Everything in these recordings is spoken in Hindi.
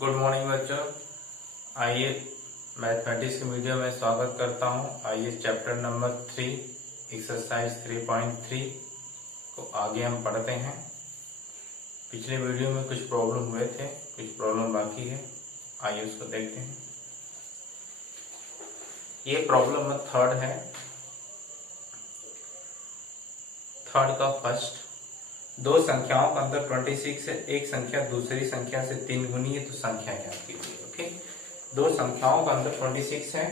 गुड मॉर्निंग बच्चों। आइए मैथमेटिक्स की वीडियो में स्वागत करता हूं। आइए चैप्टर नंबर 3 एक्सरसाइज 3.3 को आगे हम पढ़ते हैं। पिछले वीडियो में कुछ प्रॉब्लम हुए थे, कुछ प्रॉब्लम बाकी है। आइए उसको देखते हैं। ये प्रॉब्लम थर्ड है, थर्ड का फर्स्ट। दो संख्याओं का अंतर 26 है। एक संख्या दूसरी संख्या से 3 गुनी है, तो संख्या ज्ञात कीजिए। ओके, दो संख्याओं का अंतर 26 है।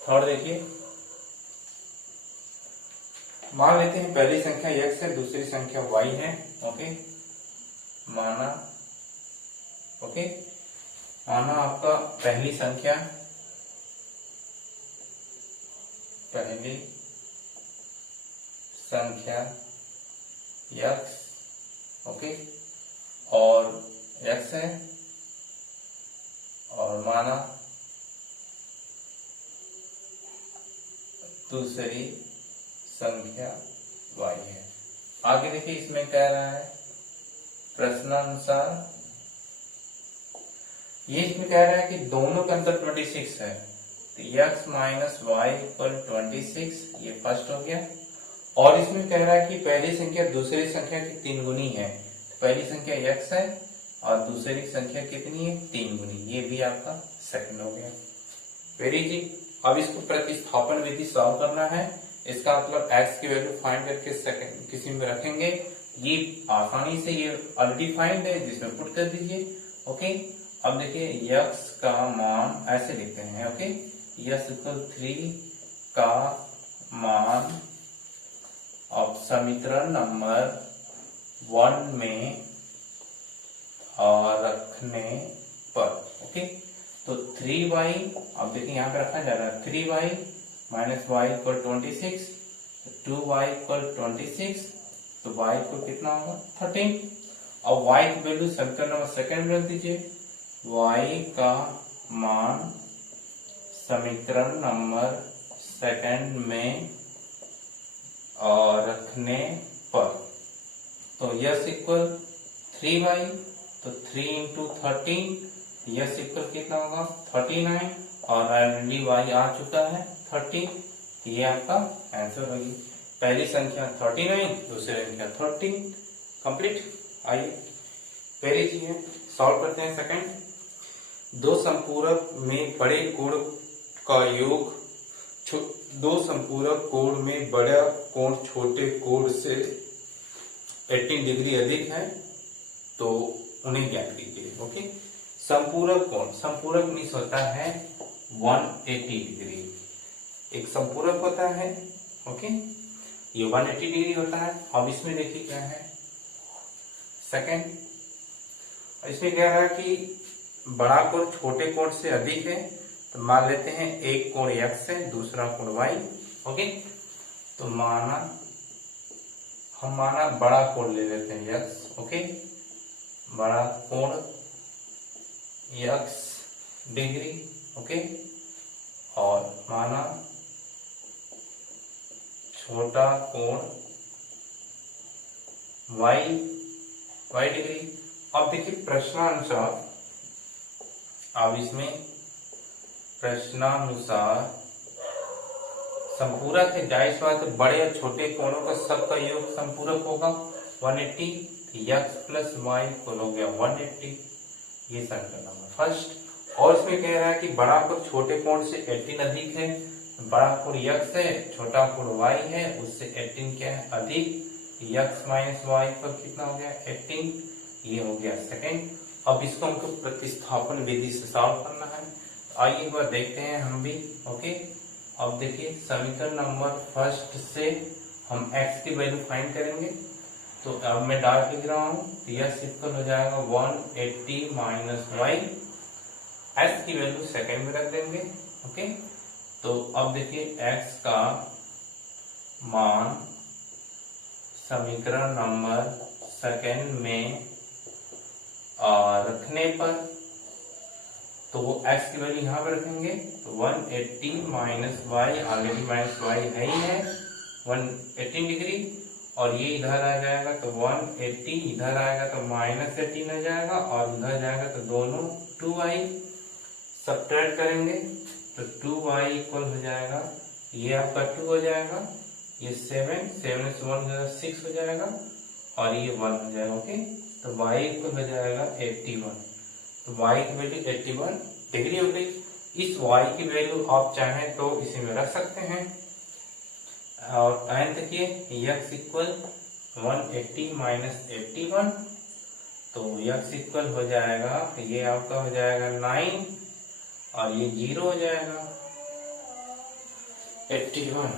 थर्ड देखिए, मान लेते हैं पहली संख्या x है, दूसरी संख्या y है। ओके, माना आपका पहली संख्या x, ओके, और x है, और माना दूसरी संख्या y है। आगे देखिए, इसमें कह रहा है प्रश्नानुसार, ये इसमें कह रहा है कि दोनों का अंतर 26 है, तो x माइनस वाई इक्वल 26, ये फर्स्ट हो गया। और इसमें कह रहा है कि पहली संख्या दूसरी संख्या की 3 गुनी है, तो पहली संख्या x है और दूसरी संख्या कितनी है, 3 गुनी। ये भी आपका सेकंड हो गया। वेरी जी, अब इसको प्रतिस्थापन विधि सॉल्व करना है। इसका मतलब x की वैल्यू फाइंड करके सेकंड किसी में रखेंगे। ये आसानी से, ये ऑलरेडी फाइंड है, जिसमें पुट कर दीजिए। ओके, अब देखिए x का मान ऐसे लिखते हैं। ओके, x इक्वल 3 का मान अब समीकरण नंबर 1 में रखने पर। ओके, तो 3y, अब देखिए यहाँ पे रखा जा रहा है 3y minus Y equal 26, 2y equal 26, तो y इक्वल कितना होगा 13। अब y की वैल्यू समीकरण नंबर सेकंड में रख दीजिए। y का मान समीकरण नंबर सेकंड में और रखने पर, तो s इक्वल 3y, तो 3 इंटू 13, s इक्वल कितना होगा 39, और ऑलरेडी y आ चुका है 30। ये आपका आंसर होगी। पहली संख्या 39, दूसरी संख्या 13, कंप्लीट। आइए पहली चीज है, सॉल्व करते हैं सेकंड। दो संपूरक में बड़े कोण का योग, दो संपूरक कोण में बड़ा कोण छोटे कोण से 18 डिग्री अधिक है, तो उन्हें ज्ञात कीजिए। ओके, संपूरक कोण, संपूरक मीन्स होता है 180 डिग्री। एक संपूरक होता है, ओके, ये 180 डिग्री होता है। अब इसमें देखिए क्या है सेकंड, इसमें कह रहा है कि बड़ा कोण छोटे कोण से अधिक है, तो मान लेते हैं एक कोण x है, दूसरा कोण y। ओके, तो हम बड़ा कोण ले लेते हैं x। ओके, बड़ा कोण x डिग्री। ओके, और माना छोटा कोण y डिग्री। अब देखिए प्रश्नानुसार, अब इसमें प्रश्नानुसार संपूरक है, जाहिर सी बात है बड़े और छोटे कोणों का सबका योग संपूरक होगा 180, x प्लस वाई इक्वल हो गया 180। ये समीकरण नंबर फर्स्ट। और इसमें कह रहा है कि बड़ा कोण छोटे कोण से 18 अधिक है, बड़ा कोण x है, छोटा कोण y है, उससे 18 क्या है अधिक, x माइनस वाई इक्वल कितना हो गया 18। ये हो गया सेकंड। अब इसको हमको प्रतिस्थापन विधि से सॉल्व करना है। आइए एक बार देखते हैं हम भी। ओके, अब देखिए समीकरण नंबर फर्स्ट से हम x की वैल्यू फाइंड करेंगे, तो अब मैं डाल लिख रहा हूँ, तो s इक्वल हो जाएगा 180 माइनस वाई। s की वैल्यू सेकंड में रख देंगे। ओके, तो अब देखिए x का मान समीकरण नंबर सेकंड में रखने पर, तो वो x की वैल्यू यहाँ पे रखेंगे, तो 180 minus y, already minus y है ही है 180 डिग्री, और ये इधर आ जाएगा तो 180, इधर आएगा तो -18 हो जाएगा, और इधर जाएगा तो दोनों 2y सब्ट्रैक्ट करेंगे तो 2y इक्वल हो जाएगा, ये आपका 2 हो जाएगा, ये 7 से 1 6 हो जाएगा, और ये 1 हो जाएगा। ओके, तो y इक्वल हो जाएगा 81। तो y की वैल्यू 81 डिग्री हो गई। इस y की वैल्यू आप चाहें तो इसी में रख सकते हैं, और एंड देखिए x इक्वल 180 माइनस 81, तो x इक्वल हो जाएगा, ये आपका हो जाएगा 9 और ये 0 हो जाएगा 81,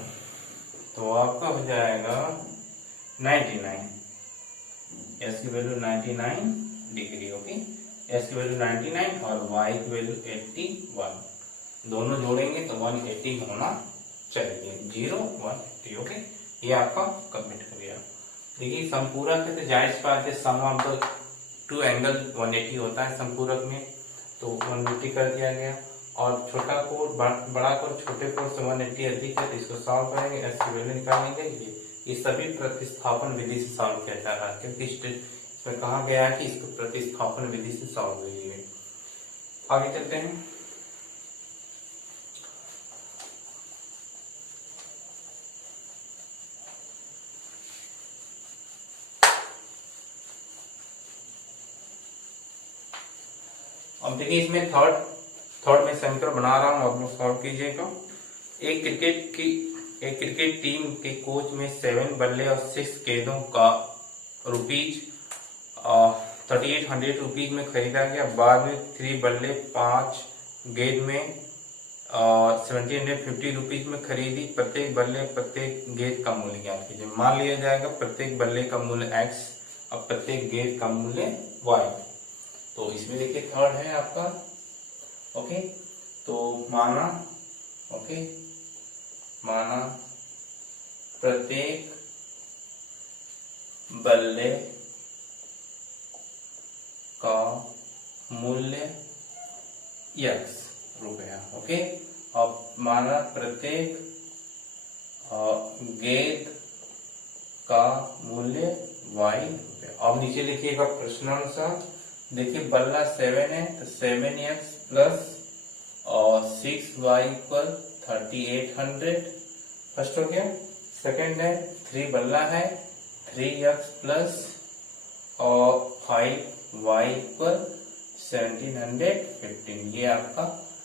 तो आपका हो जाएगा 99, s की वैल्यू 99 डिग्री। ओके, s की वैल्यू 99 और y की वैल्यू 81, दोनों जोड़ेंगे तो 180 होना चाहिए, 0 180। ओके, ये आपका कंप्लीट हो गया। देखिए संपूरक है तो जायज बात है, सम ऑफ द टू एंगल 180 होता है संपूरक में, तो 180 कर दिया गया, और छोटा कोण बड़ा कोण छोटे कोण से 180 अधिक है, तो इसको सॉल्व करेंगे, एस की वैल्यू निकालेंगे। ये सभी प्रतिस्थापन विधि से सॉल्व किया जा रहा है, क्योंकि इसमें कहा गया है कि इसको प्रतिस्थापन विधि से सॉल्व कीजिए। आगे चलते हैं। अब देखिए इसमें थर्ड में समीकरण बना रहा हूं, आप लोग सॉल्व कीजिएगा। एक क्रिकेट टीम के कोच में 7 बल्ले और 6 गेंदों का रुपीज 3800 रुपीज में खरीदा गया। बाद में 3 बल्ले 5 गेंद में 1750 रुपीज में खरीदी। प्रत्येक बल्ले प्रत्येक गेंद का मूल्य ज्ञात कीजिए। मान लिया जाएगा प्रत्येक बल्ले का मूल्य x और प्रत्येक गेंद का मूल्य y। तो इसमें देखिए थर्ड है आपका। ओके, तो माना प्रत्येक बल्ले का मूल्य x रुपया। ओके, अब माना प्रत्येक गेंद का मूल्य y रुपया। अब नीचे लिखिएगा प्रश्नानुसार। देखिए बल्ला 7 है तो 7x plus 6y equal 3800 first हो गया। सेकंड है 3 बल्ला है 3x प्लस 5y इक्वल 1715, ये आपका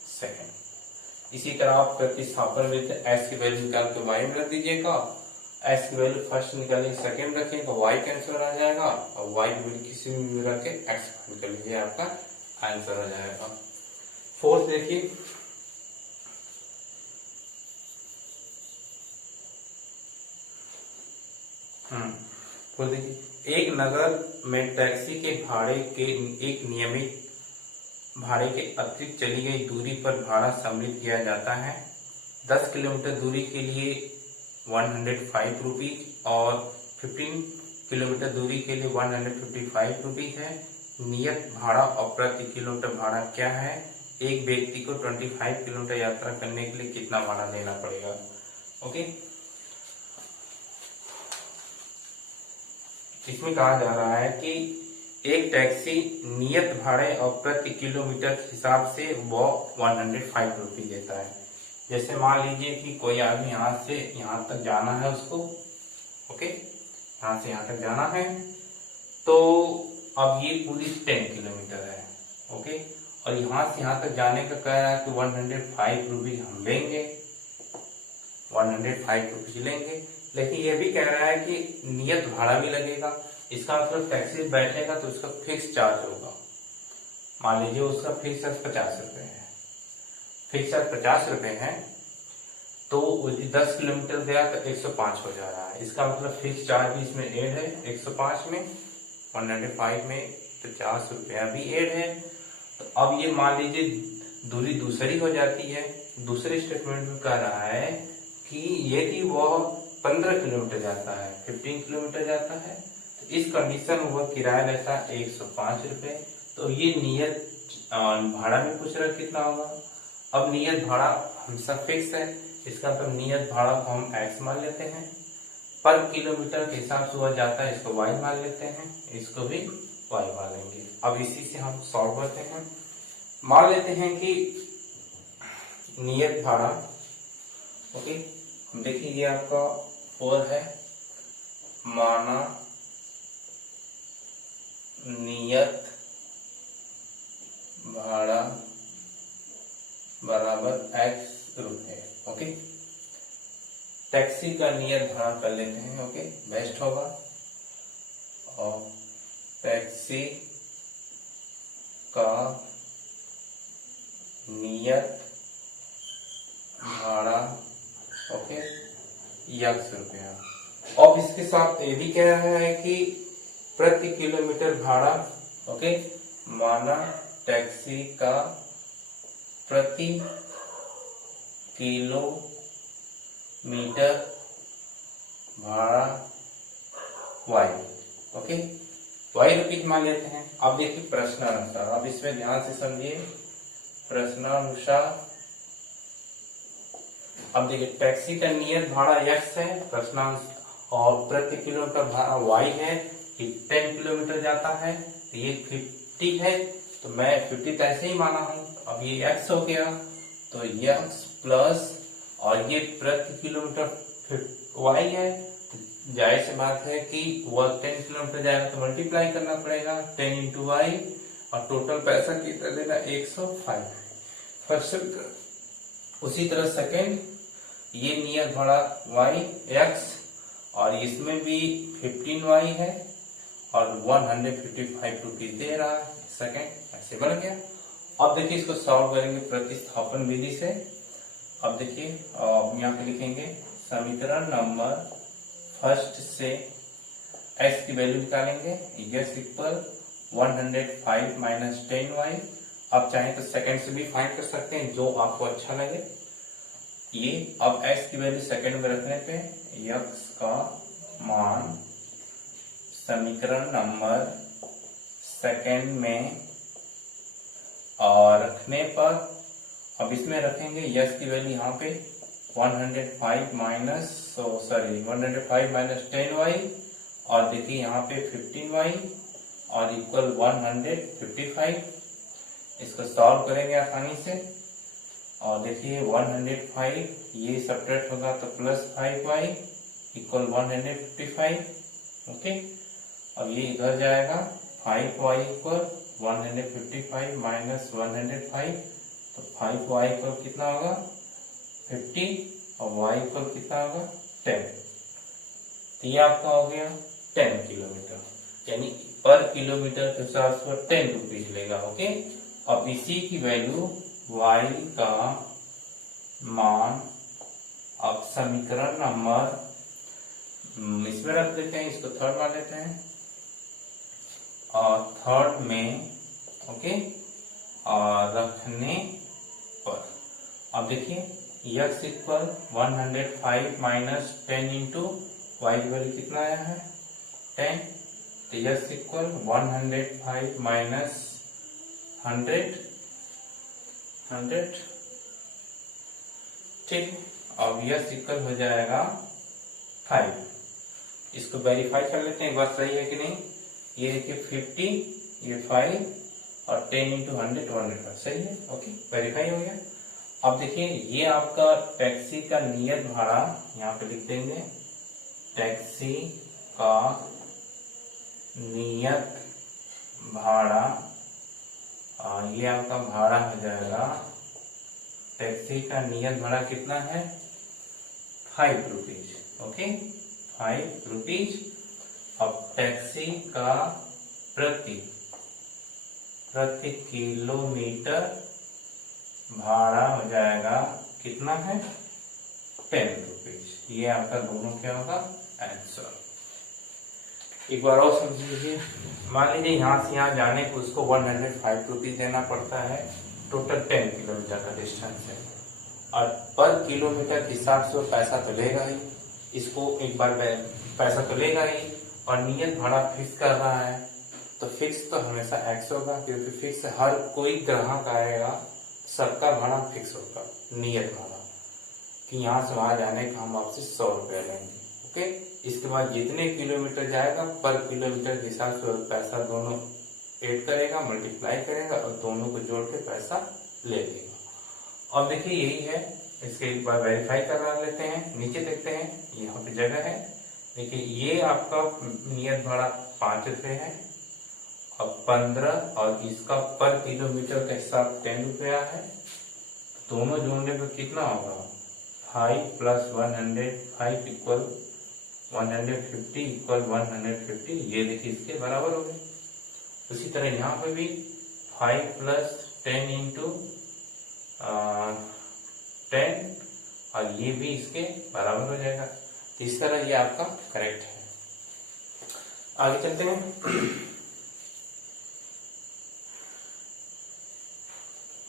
सेकंड। इसी तरह आप प्रतिस्थापन विधि s की वैल्यू निकाल के y में रख दीजिएगा। s की वैल्यू फर्स्ट निकालेंगे, सेकंड रखेंगे, y का आंसर आ जाएगा, और y की वैल्यू किसी में रख के x फाइंड कर लीजिए, आपका आंसर आ जाएगा। फोर्थ देखिए, तो देखिए एक नगर में टैक्सी के भाड़े के एक नियमित भाड़े के अतिरिक्त चली गई दूरी पर भाड़ा सम्मिलित किया जाता है। 10 किलोमीटर दूरी के लिए 105 रुपीज और 15 किलोमीटर दूरी के लिए 155 रुपीज है। नियत भाड़ा और प्रति किलोमीटर भाड़ा क्या है? एक व्यक्ति को 25 किलोमीटर यात्रा करने के लिए कितना भाड़ा देना पड़ेगा? ओके, इसमें कहा जा रहा है कि एक टैक्सी नियत भाड़े और प्रति किलोमीटर के हिसाब से वो 105 रुपीज देता है। जैसे मान लीजिए कि कोई आदमी यहाँ से यहाँ तक जाना है उसको, ओके, यहाँ से यहाँ तक जाना है, तो अब ये पूरी 10 किलोमीटर है, ओके, और यहाँ से यहाँ तक जाने का कह रहा है कि 105 रुपीज हम लेंगे, 105 रुपीज लेंगे। लेकिन ये भी कह रहा है कि नियत भाड़ा भी लगेगा। इसका मतलब टैक्सी बैठेगा तो उसका फिक्स चार्ज होगा। मान लीजिए उसका फिक्स चार्ज 50 रुपए है, फिक्स चार्ज 50 रुपए है, तो 10 किलोमीटर गया तो 105 हो जा रहा है। इसका मतलब फिक्स चार्ज भी इसमें ऐड है 105 में, 105 में 50 रुपया भी ऐड है। तो अब ये मान लीजिए दूरी दूसरी हो जाती है। दूसरे स्टेटमेंट में कह रहा है कि यदि वह 15 किलोमीटर जाता है, 15 किलोमीटर जाता है, तो इस कंडीशन में वह किराया लेता है 105 रुपए। तो ये नियत भाड़ा में पूछ रहा है कितना होगा। अब नियत भाड़ा हमेशा फिक्स है, इसका तो नियत भाड़ा को हम x मान लेते हैं। पर किलोमीटर के हिसाब से वह जाता है, इसको y मान लेते हैं, इसको भी y मान लेंगे। अब इसी से हम सॉल्व करते हैं। मान लेते हैं कि नियत भाड़ा, ओके, देखिए ये आपका 4 है, माना नियत भाड़ा बराबर x रुपए। ओके, टैक्सी का नियत भाड़ा कर लेते हैं। ओके, बेस्ट होगा। और टैक्सी का नियत भाड़ा, ओके, x रुपया। अब इसके साथ ये भी कह रहा है कि प्रति किलोमीटर भाड़ा, ओके, माना टैक्सी का प्रति किलोमीटर भाड़ा y, ओके, y रुपीज मान लेते हैं। अब देखिए प्रश्नानुसार, अब इसमें ध्यान से समझिए। प्रश्नानुसार, अब देखिए टैक्सी का नियत भाड़ा x है प्रश्नानुसार, और प्रति किलोमीटर भाड़ा y है, 10 किलोमीटर जाता है, तो ये 50 है, तो मैं 50 तो ऐसे ही माना हूं। अब ये x हो गया, तो x प्लस, और ये प्रति किलोमीटर y है, तो जाहिर सी बात है कि वह 10 किलोमीटर जाएगा तो मल्टीप्लाई करना पड़ेगा 10 इंटू y, और टोटल पैसा कितना देगा 105 फर्स्ट। उसी तरह सेकेंड, ये नियत भाड़ा y x, और इसमें भी 15y है और 155 रुपीज दे रहा है सेकेंड, ऐसे बन गया। अब देखिए इसको सॉल्व करेंगे प्रतिस्थापन विधि से। अब देखिए यहाँ पे लिखेंगे समीकरण नंबर फर्स्ट से x की वैल्यू निकालेंगे, x इक्वल 105 माइनस 10y। आप चाहें तो सेकंड से भी फाइंड कर सकते हैं, जो आपको अच्छा लगे। ये अब x की वैल्यू सेकंड में रखने पे x का मान समीकरण नंबर सेकंड में और रखने पर, अब इसमें रखेंगे x की वैल्यू यहाँ पे 105 माइनस 10y, और देखिए यहाँ पे 15y और इक्वल 155। इसको सॉल्व करेंगे आसानी से, और देखिए 105 ये सब्ट्रैक्ट होगा तो प्लस 5y इक्वल 155। ओके, अब ये इधर जाएगा, 5y इक्वल 155 माइनस 105, तो 5y इक्वल कितना होगा 50, और y इक्वल कितना होगा 10। तो ये आपका हो गया 10 किलोमीटर, यानी पर किलोमीटर के हिसाब से 10 रुपीज लेगा। ओके, अब इसी की वैल्यू y का मान अब समीकरण नंबर इसमें रख देते हैं, इसको थर्ड मान लेते हैं, और थर्ड में ओके, और रखने पर अब देखिए x equal 105 minus 10 into y की वैल्यू कितना आया है 10, तो x इक्वल 105 माइनस 100, ठीक। अब x इक्वल हो जाएगा 5। इसको वेरीफाई कर लेते हैं एक बार सही है कि नहीं। ये देखिए 50, ये 5 और 10 इंटू 100 सही है। ओके, वेरीफाई हो गया। अब देखिए ये आपका टैक्सी का नियत भाड़ा यहाँ पे लिख देंगे, टैक्सी का नियत भाड़ा, ये आपका भाड़ा हो जाएगा, टैक्सी का नियत भाड़ा कितना है 5 रुपीज। Okay, 5 rupees. अब टैक्सी का प्रति किलोमीटर भाड़ा हो जाएगा कितना है 10 रुपीज। ये आपका दोनों क्या होगा आंसर। एक बार और समझ लीजिए, मान लीजिए यहाँ से यहाँ जाने को उसको 105 रुपीज देना पड़ता है, टोटल 10 किलोमीटर का डिस्टेंस है, और पर किलोमीटर के हिसाब से वो पैसा तो लेगा ही, इसको एक बार पैसा तो लेगा ही, और नियत भाड़ा फिक्स कर रहा है, तो फिक्स तो हमेशा x होगा, क्योंकि फिक्स हर कोई ग्राहक आएगा सबका भाड़ा फिक्स होगा, नियत भाड़ा कि यहाँ से वहां जाने का हम आपसे 100 रुपया लेंगे। ओके, इसके बाद जितने किलोमीटर जाएगा पर किलोमीटर के हिसाब से पैसा दोनों ऐड करेगा, मल्टीप्लाई करेगा और दोनों को जोड़ के पैसा ले लेगा। अब देखिए यही है, इसके एक बार वेरीफाई करा लेते हैं। नीचे देखते हैं, यहाँ पे जगह है। देखिए ये आपका नियत भाड़ा 5 रुपये है और 15 और इसका पर किलोमीटर का हिसाब 10 रुपया है। दोनों जोड़ने पर कितना होगा? 5 + 100, 5 इक्वल 150 इक्वल 150। ये देखिए इसके बराबर हो गए। उसी तरह यहाँ पे भी 5 + 10 × 10 और ये भी इसके बराबर हो जाएगा। तो इस तरह ये आपका करेक्ट है। आगे चलते हैं।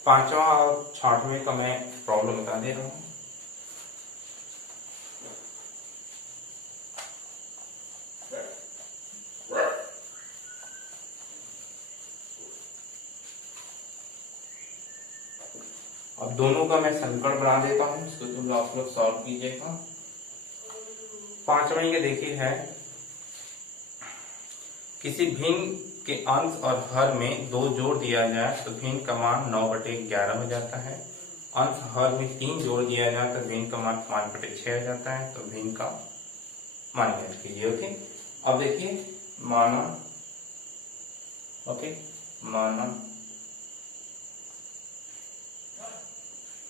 5वां और 6वें का मैं प्रॉब्लम बता दे रहा हूँ। अब दोनों का मैं समीकरण बना देता हूँ, इसको तुम आप लोग सॉल्व कीजिएगा। 5वां ये देखिए है, किसी भिन्न के अंश और हर में 2 जोड़ दिया जाए तो भिन्न का मान 9/11 हो जाता है। अंश हर में 3 जोड़ दिया जाए तो भिन्न का मान 5/6 हो जाता है। तो भिन्न का मान ज्ञात कीजिए। ओके, अब देखिए माना, ओके माना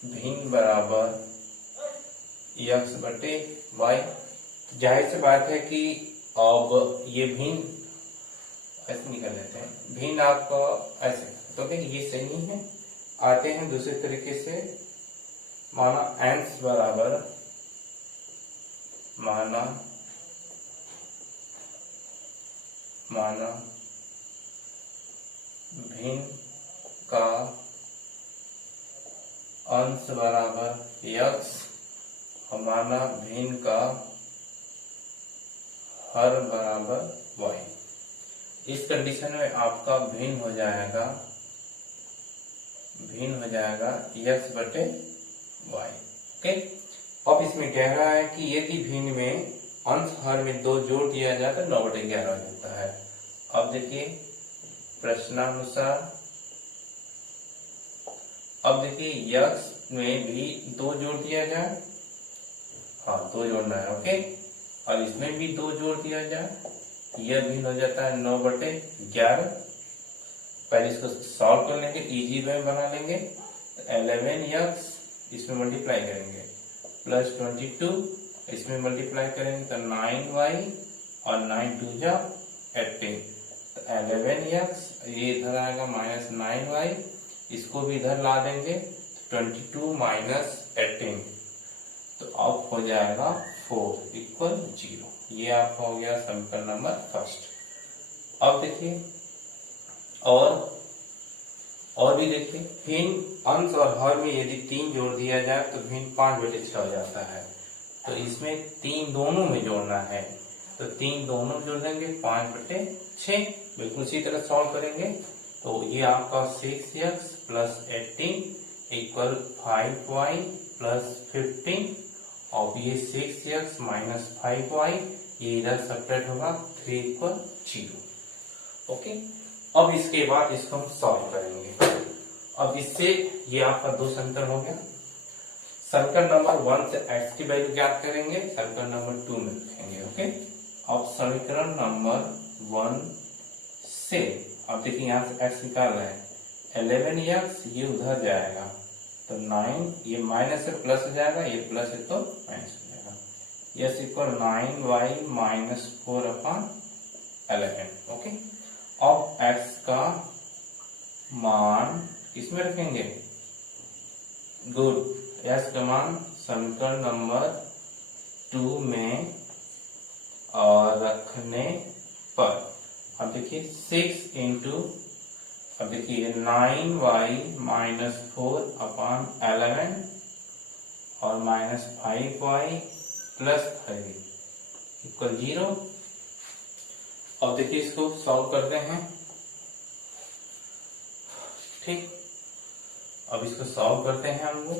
भिन्न बराबर x/y। जाहिर सी बात है कि अब ये भिन्न ऐसे निकल लेते हैं। भिन्न आपका ऐसे, तो ये सही नहीं है। आते हैं दूसरे तरीके से, माना अंश बराबर माना भिन्न का अंश बराबर x और माना भिन्न का हर बराबर y। इस कंडीशन में आपका भिन्न हो जाएगा x/y। ओके, अब इसमें कह रहा है कि यदि भिन्न में अंश हर में 2 जोड़ दिया जाए तो 9/11 हो जाता है। अब देखिए प्रश्नानुसार, अब देखिए x में भी 2 जोड़ दिया जाए, हाँ 2 जोड़ना है। ओके, और इसमें भी 2 जोड़ दिया जाए, यह भी हो जाता है 9/11। पहले इसको सॉल्व कर लेंगे, इजी वे बना लेंगे। 11x इसमें मल्टीप्लाई करेंगे प्लस 22 इसमें मल्टीप्लाई करेंगे तो 9y और 9 2 जा 18। तो 11x ये इधर आएगा -9y, इसको भी इधर ला देंगे 22 - 18। तो अब हो जाएगा 4 इक्वल 0। ये आपका हो गया समीकरण नंबर फर्स्ट। अब देखिए और भी देखिए, भिन्न अंश और हर में यदि 3 जोड़ दिया जाए तो भिन्न 5/6 हो जाता है। तो इसमें 3 दोनों में जोड़ना है, तो 3 दोनों जोड़ देंगे 5/6। बिल्कुल इसी तरह सॉल्व करेंगे तो ये आपका 6x + 18 इक्वल 5y + 15 और ये 6x - 5y ये इधर सब्ट्रैक्ट होगा 3 इक्वल 0। ओके, अब इसके बाद इसको हम सॉल्व करेंगे। अब इससे ये आपका 2 समीकरण हो गया। समीकरण नंबर 1 से x की वैल्यू ज्ञात करेंगे, समीकरण नंबर 2 में लिखेंगे। ओके, अब समीकरण नंबर 1 से, अब देखिए यहाँ से x निकाल रहे हैं, 11x ये उधर जाएगा तो 9, ये माइनस से प्लस हो जाएगा, ये प्लस है तो माइनस हो जाएगा। Yes equal 9y - 4/11। ओके, अब x का मान किसमें रखेंगे? गुड, x का मान समीकरण नंबर 2 में और रखने पर, अब देखिए 6 × अब देखिए 9y - 4/11 और -5y + 3 इक्वल 0। अब देखिए इसको सॉल्व करते हैं। ठीक, अब इसको सॉल्व करते हैं हम लोग,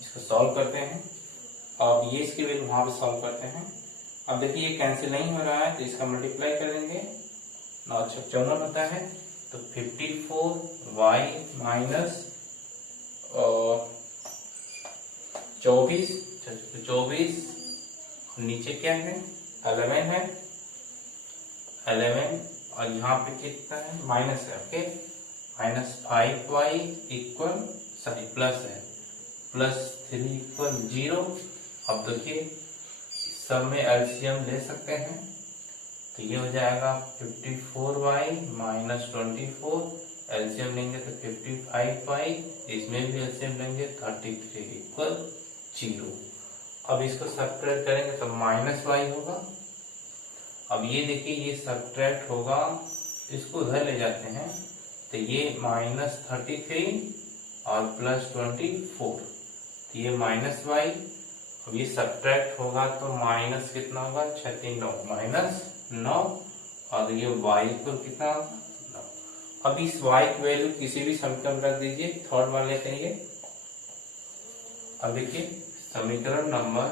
इसको सॉल्व करते हैं। अब ये इसकी वैल्यू वहां पे सॉल्व करते हैं। अब देखिए ये कैंसिल नहीं हो रहा है तो इसका मल्टीप्लाई कर देंगे, 9 × 54 होता है, तो 54y माइनस 24 नीचे क्या है 11 है, 11 और यहाँ पे कितना है माइनस है, okay, -5y equal sorry plus है, +3 इक्वल 0। अब देखिए सब में एलसीएम ले सकते हैं, तो ये हो जाएगा 54y माइनस 24, एलसीएम लेंगे तो 55y, इसमें भी एलसीएम लेंगे 33 इक्वल 0। अब इसको सब्ट्रैक्ट करेंगे तो -y होगा। अब ये देखिए ये सब्ट्रैक्ट होगा, इसको उधर ले जाते हैं तो ये -33 और +24, तो ये -y। अब ये सब्ट्रैक्ट होगा तो माइनस कितना होगा 36 -9 और ये y को कितना होगा 9। अब इस y की वैल्यू किसी भी समीकरण में रख दीजिए, थर्ड वाले करिए। अब देखिए समीकरण नंबर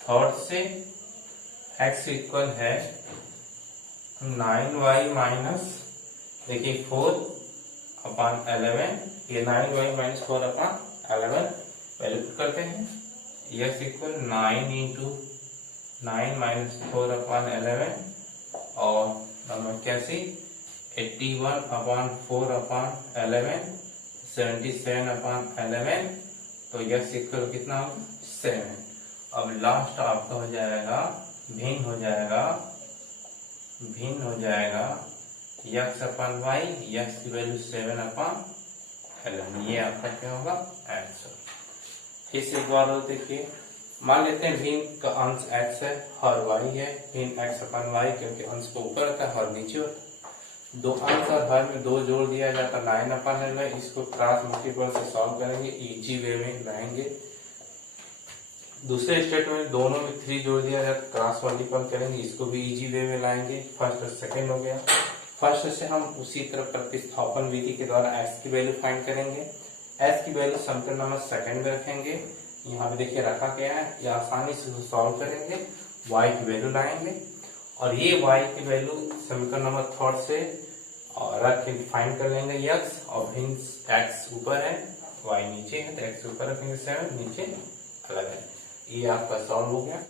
थर्ड से x इक्वल है 9y माइनस देखिए 4/11, ये 9y माइनस 4/11 वैल्यू पुट करते हैं, x इक्वल 9 × 9 माइनस 4/11 और नंबर 81 81/4/11 77/11, तो x इक्वल कितना 7। अब लास्ट आपका हो जाएगा भिन्न हो जाएगा x/y, x की वैल्यू 7/11, ये आपका क्या होगा आंसर। फिर से एक बार और देखिए, मान लेते हैं भिन्न का अंश x है, हर y है, भिन्न x/y क्योंकि अंश को ऊपर रहता है, हर नीचे होता है। दो अंश और हर में 2 जोड़ दिया जाता है 9/11, इसको क्रॉस मल्टीपल से सॉल्व करेंगे, इजी वे में लाएंगे। दूसरे स्टेटमेंट दोनों में 3 जोड़ दिया जाता है, क्रॉस मल्टीपल करेंगे, इसको भी इजी वे में लाएंगे। फर्स्ट और सेकंड हो गया। फर्स्ट से हम उसी तरह प्रतिस्थापन विधि के द्वारा x की वैल्यू फाइंड करेंगे। x की वैल्यू समीकरण नंबर सेकंड में रखेंगे, यहाँ पे देखिए रखा गया है, ये आसानी से सॉल्व करेंगे, y की वैल्यू लाएंगे और ये y की वैल्यू समीकरण नंबर थर्ड से रख के फाइंड कर लेंगे x, और भिन्न x ऊपर है y नीचे है, तो x ऊपर रखेंगे 7, नीचे 11, ये आपका सॉल्व हो गया।